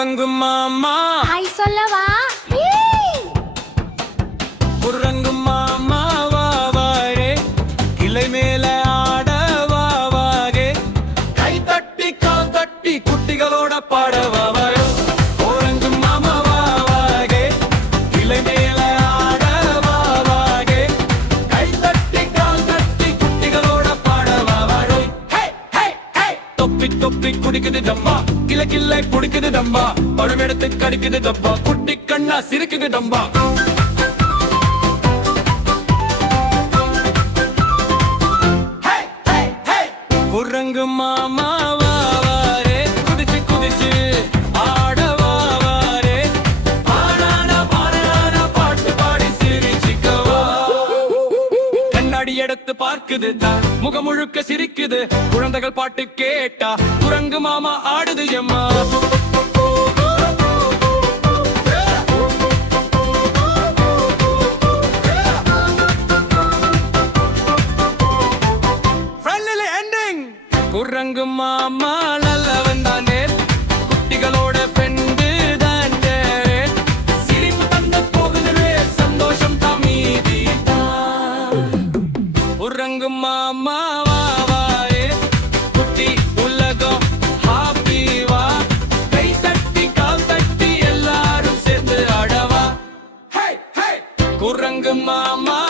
குரங்கு மாமா ஹாய் சொல்லவா? குரங்கு மாமா வாவாரே, கிளை மேல ஆட வாவாரே, கை தட்டி கால் தட்டி குட்டிகளோட பாட வாவாரே. குரங்கு மாமா வாவாரே, கிளை மேல ஆட வாவாரே, கை தட்டி கால் தட்டி குட்டிகளோட பாட வாவாரே. ஹே ஹே ஹே, தொப்பி தொப்பி குடிக்குது டம்பா, கிளை கிளை குடிக்குது டம்பா, பழமெடுத்து கடிக்குது டப்பா, குட்டி கண்ணா சிரிக்குது டம்பா. குரங்கு மாமா வாவாரே, குதிச்சு குதிச்சு ஆட வாவாரே, பாடானா பாடானா பாட்டு பாடி சிரிச்சுக்கவா. கண்ணாடி எடுத்து பார்க்குது, முகம் முழுக்க சிரிக்குது, குழந்தைகள் பாட்டு கேட்டா குரங்கு மாமா ஆடுது எம்மா. குரங்கு மாமா நல்லவன் தானே, குட்டிகளோட ஃப்ரெண்டு தானே, சிரிப்பு தந்து போகுது சந்தோஷம் தாமீதி. குரங்கு மாமா வாவாரே, குட்டி உலகம் ஹாப்பி வா, கை தட்டி கால் தட்டி எல்லாரும் சேர்ந்து ஆடவா. குரங்கு மாமா